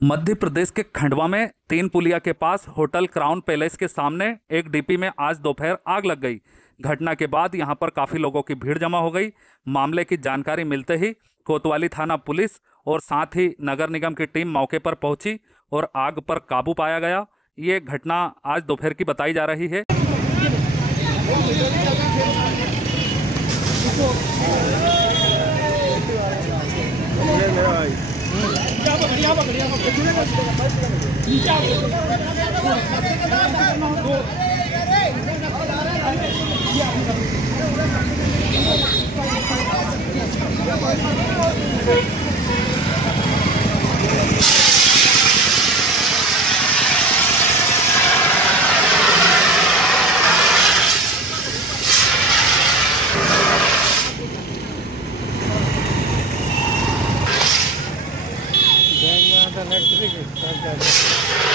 मध्य प्रदेश के खंडवा में तीन पुलिया के पास होटल क्राउन पैलेस के सामने एक डीपी में आज दोपहर आग लग गई। घटना के बाद यहां पर काफी लोगों की भीड़ जमा हो गई। मामले की जानकारी मिलते ही कोतवाली थाना पुलिस और साथ ही नगर निगम की टीम मौके पर पहुंची और आग पर काबू पाया गया। ये घटना आज दोपहर की बताई जा रही है। इलेक्ट्रिक